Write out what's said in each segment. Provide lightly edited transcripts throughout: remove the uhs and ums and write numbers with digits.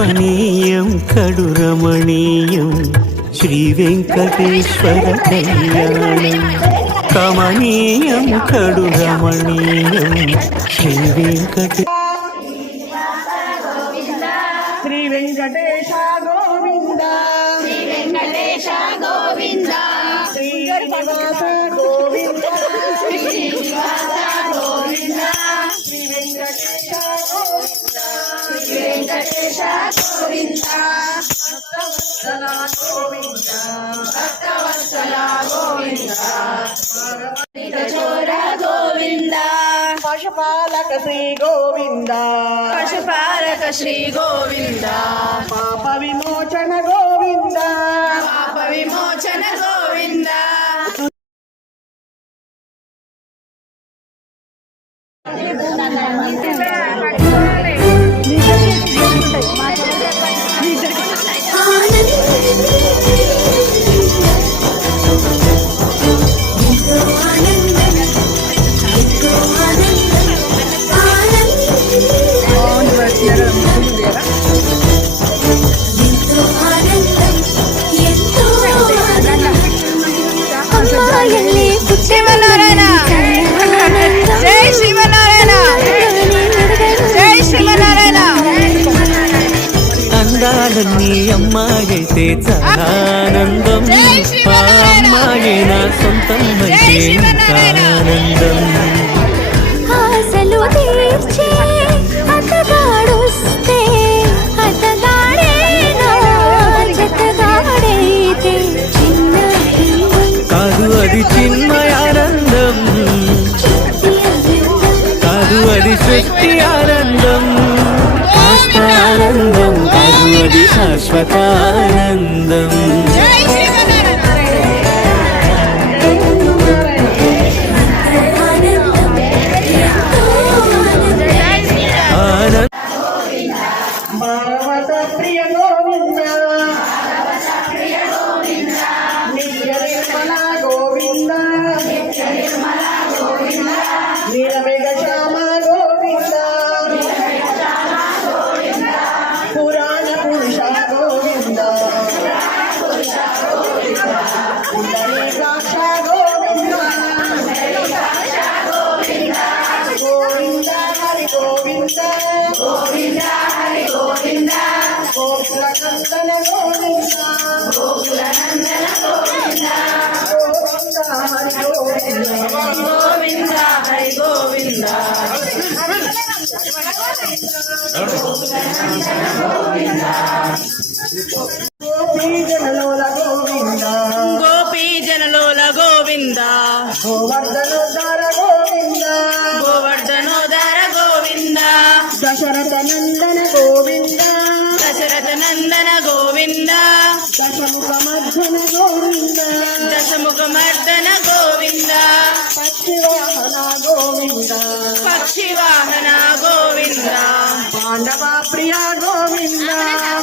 కమనీయం కడు రమణీయం శ్రీ వెంకటేశ్వర కళ్యాణం. కమనీయం కడు రమణీయం శ్రీ వెంకటేశ్వర శ్రీ వెంకటేశ గోవింద శ్రీ వెంకటేశ గోవింద శ్రీనివాస గోవింద శ్రీనివాస గోవింద శ్రీ వెంకటేశ గోవింద శ్రీ వెంకటేశ గోవింద భక్తవత్సల గోవింద భక్తవత్సల గోవింద చోర గోవింద పశుపాలక శ్రీ గోవింద పశుపాలక శ్రీ గోవింద పాప విమోచన గోవింద పాప విమోచన గోవింద శివనారాయణ జై శివనారాయణ జై శివనారాయణ. అందాలన్నీ అమ్మాయైతే చాలా ఆనందం. ఆ అమ్మాయి నా సొంతం అయితే ఇంకా ఆనందం. ఆశలు తీర్చే అతగాడొస్తే అతగాడే నా జతగాడైతే చిన్న కాదు అది చిన్మయానందం, కాదు అది సృష్టి ఆనందం. కాస్త ఆనందం కాదు అది శాశ్వత ఆనందం. భాగవత ప్రియ గోవింద నిత్య నిర్మల గోవింద నీలమేఘ శ్యామ గోవింద పురాణ పురుష గోవింద పుండరీకాక్ష గోవింద గోవింద హరి గోవింద గోవింద హరి గోవింద గోకుల నందన గోవింద గోకుల నందన గోవింద గోవింద హరి గోవింద గోవింద హరి గోవింద గోపీజనలోల గోవింద గోపీ జనలోల గోవింద గోవర్ధనోద్ధార గోవింద గోవర్ధనోదర గోవింద దశరథ నందన గోవింద దశరథ నందన గోవింద దశముఖ మర్ధన గోవింద దశముఖ మర్దన గోవింద పక్షివాహన గోవింద పక్షి వాహన గోవింద పాండవ ప్రియ గోవింద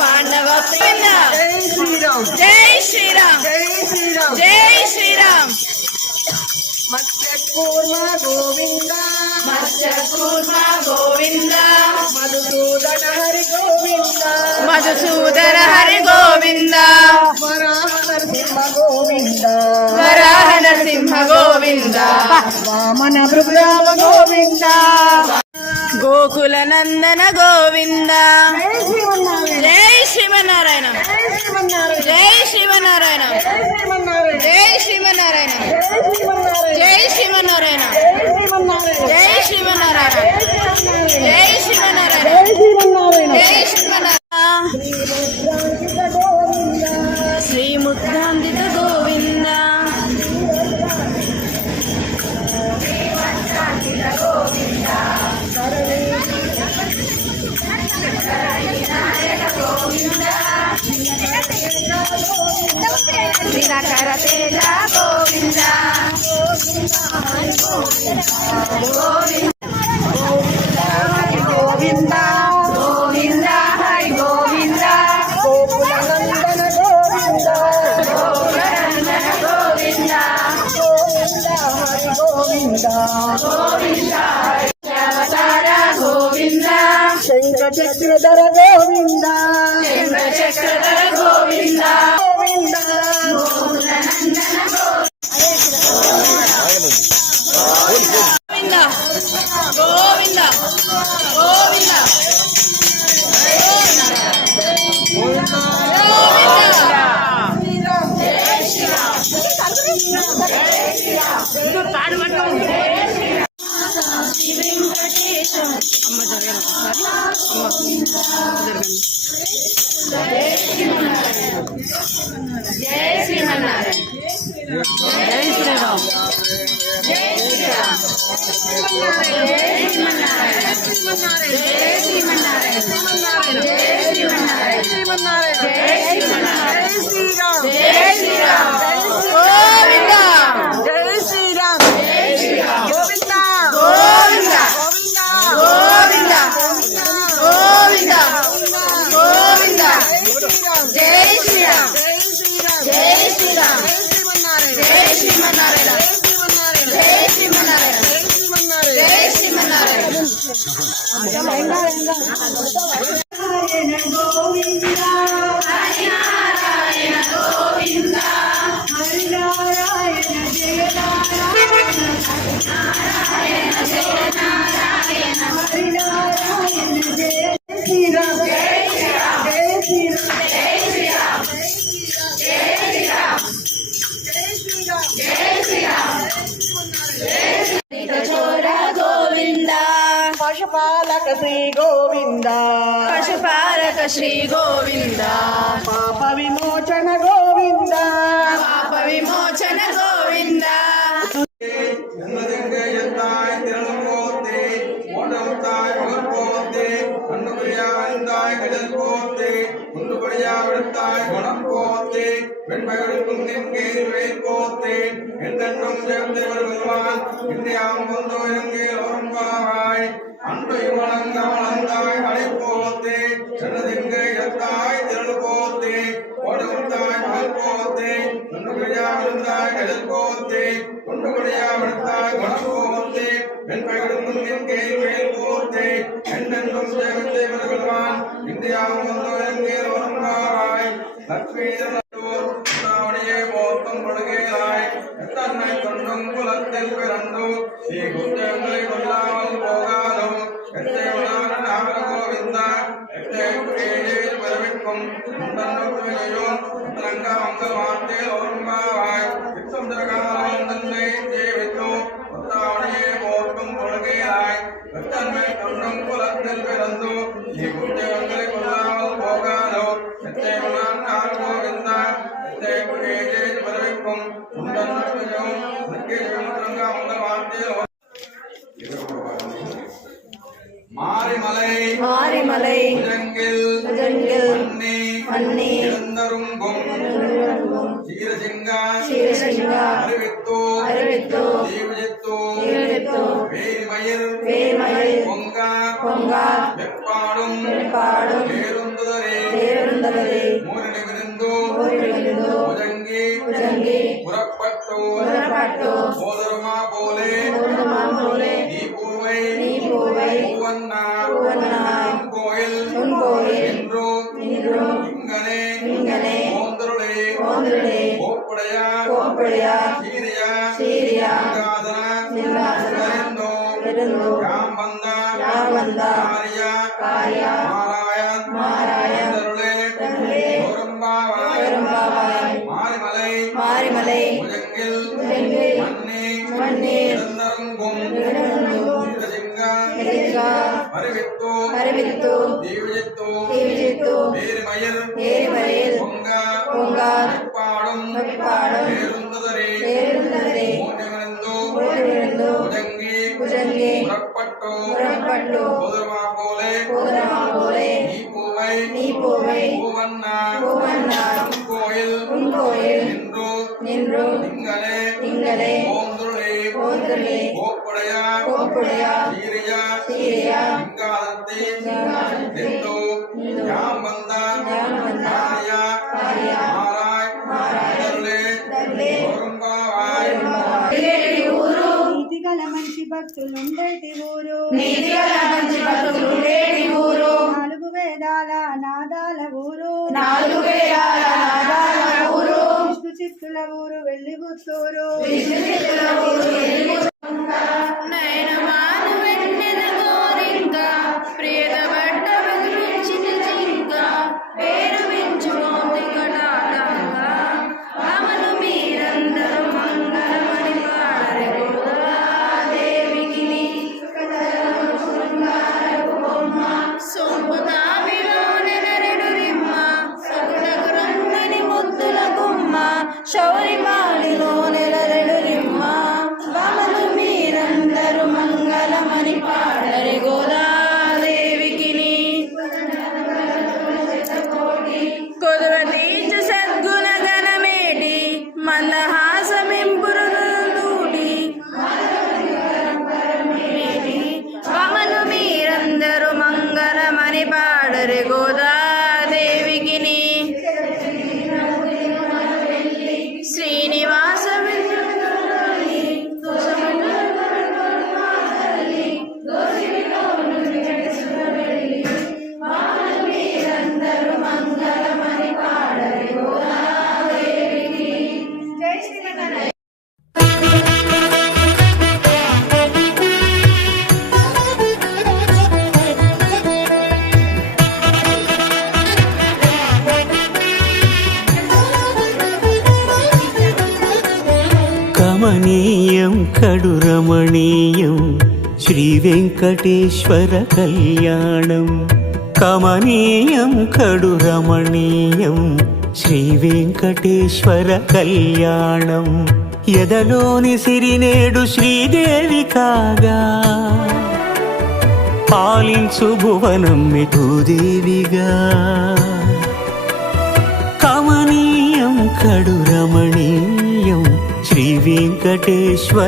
పాండవ ప్రియ జై శ్రీరామ్ జై శ్రీరామ్ జై శ్రీరామ్ జై శ్రీరామ్ మత్స్యకూర్మ గోవింద మత్స్య కూర్మ గోవింద మధుసూదన హరి గోవింద మధుసూదన హరి గోవింద వరాహ నరసింహ గోవింద వరాహ నరసింహ గోవింద వామన భృగ్రామ గోవింద గోకుల నందన గోవింద జై శ్రీమన్నారాయణ జై శివనారాయణ జై శ్రీమన్నారాయణ జై శివనారాయణ జై శ్రీమన్నారాయణ జై శివనారాయణ జై జై శ్రీమన్నారాయణ శివనారాయణ జై శ్రీమన్నారాయణ జై శివనారాయణ శ్రీ ముద్రాంకిత గోవింద దినకర తేజ గోవింద గోవింద గోవింద హరి గోవింద గోకుల నందన గోవింద గోకుల నందన గోవింద గోవింద హరి గోవింద గోవింద అవతార గోవింద శంకర శంఖచక్రధర గోవింద చక్రధర గోవింద గోవింద గోవింద గోవింద జై శ్రీమన్నారాయణ జై శ్రీరామ్ జై శ్రీరామ్ జై శ్రీమన్నారాయణ జై శ్రీమన్నారాయణ జై శ్రీమన్నారాయణ జై శ్రీమన్నారాయణ జై శ్రీరామ్ గోవింద జై శ్రీరామ్ జై శ్రీరామ్ గోవింద గోవింద గోవింద గోవింద గోవింద శ్రీరామ్ జై శ్రీరామ్ జై శ్రీరామ్ జై శ్రీమన్నారాయణ జై శ్రీమన్నారాయణ జై శ్రీమన్నారాయణ జై జై శ్రీమన్నారాయణ శ్రీమన్నారాయణ గోవింద పశుపాలక శ్రీ గోవింద పశుపాలక శ్రీ గోవింద పాప విమోచన గోవింద పాప విమోచన గోవింద மாரிமலை மாரிமலை உஜங்கில் உஜங்கில் மன்னி இளந்தருங்கும் சீரசிங்கா క్షీరసింగా அறிவித்தோ అరవిత్తు தீவிஜித்தோ జీవిత్తు வேல்மயில் వేమయి பொங்கா పొంగ வெப்பாடும் పాడు பேருந்துதரே పేరుందలది மூரினி விருந்து ఊరిడు உஜங்கி ఉజంగి புறப்பட்டு పురపట్టు போதருமா போலே పూర్ణమామూలే நீ பூவை నీ పూవై பூவண்ணா పూవన్నా கோயில் உன்கோயில் என்று ఇంద్రు இங்கனே ఇంగనే ஓந்தருளே ఓంద్రుడే கோப்படையா కోపడియా சீரியா సీరియా சிங்காதன సింహాసన பெருந்தோ పెరుందు யாம்பந்த యావంద காரியா కార్య மாராயன் మారాయణ தருளே தருளே பெரும்பாவாய் பெரும்பாவாய் மாரிமலை మారిమలై உஜங்கில் உஜங்கில் மன்னி மன்னி இளந்தருங்கும் ఇళందరుంగుం சீரசிங்கா ఎదిగా அறிவித்தோ పరివిత్తు தீவிஜித்தோ జీవిజిత్తు வேறுமயில் ఏరిమயில் பொங்க పొంగ வெப்பாடும் వెప్పాడు பேருந்துதரே పేరుందలది மூன்றிமிருந்து ఊరిడు உஜங்கி భుజంగి புறப்பட்டு పురపట్టు போதருமா போலே పూర్ణమామూలే நீ பூவை నీ పూవై பூவண்ணா పూవన్నా கோயில் உன்கோயில் நின்று నిన్ను இங்கனே ఇంగలే ஓந்துருளே ఓంద్రులే கோப்படையா కోపుడియా சீரியா సీరియా சிங்காதத்தி நின்று யாம்பந்த காரியா மாராய் தருளே பெரும்பாவாய் నీతిగల మంచి భక్తులుండేటి ఊరు నీతిగల మంచి భక్తులుండేటి ఊరు నాలుగు వేదాల నాదాల ఊరు నాలుగు వేల నాదాల ఊరు విష్ణు చిత్తుల ఊరు వెళ్ళి పుత్తూరు విష్ణు చిత్తుల ఊరు నయనమాను వెన్నెల గోరింక ప్రియతబడ్డ వెలుగుచిన జింక పేరు పెంచుకోండి కటాటంక అమలు మీరందరూ మంగళమని పాడరే గోదాదేవికి సొంపు తావిలోని నెరడు రిమ్మ సగుటకు రంగని ముద్దుల గుమ్మ శౌరిమాలిలో నెరడు రిమ్మ వమలు మీరందరూ మంగళమని పాడరే గోదాదేవికి కొదువ తీర్చు సద్గుణ గణమేటి మందహాసమింపురులూటి వమలు మీరందరూ మంగళమని పాడరే గోదాదేవికి శ్రీనివాస కమనీయం కడు రమణీయం శ్రీ వెంకటేశ్వర కళ్యాణం కమనీయం కడు రమణీయం శ్రీ వెంకటేశ్వర కళ్యాణం ఎదలోని సిరినేడు శ్రీదేవి కాగా పాలించు భువనం మెఠూదేవిగా కమనీయం కడు రమణీయం శ్రీ వెంకటేశ్వర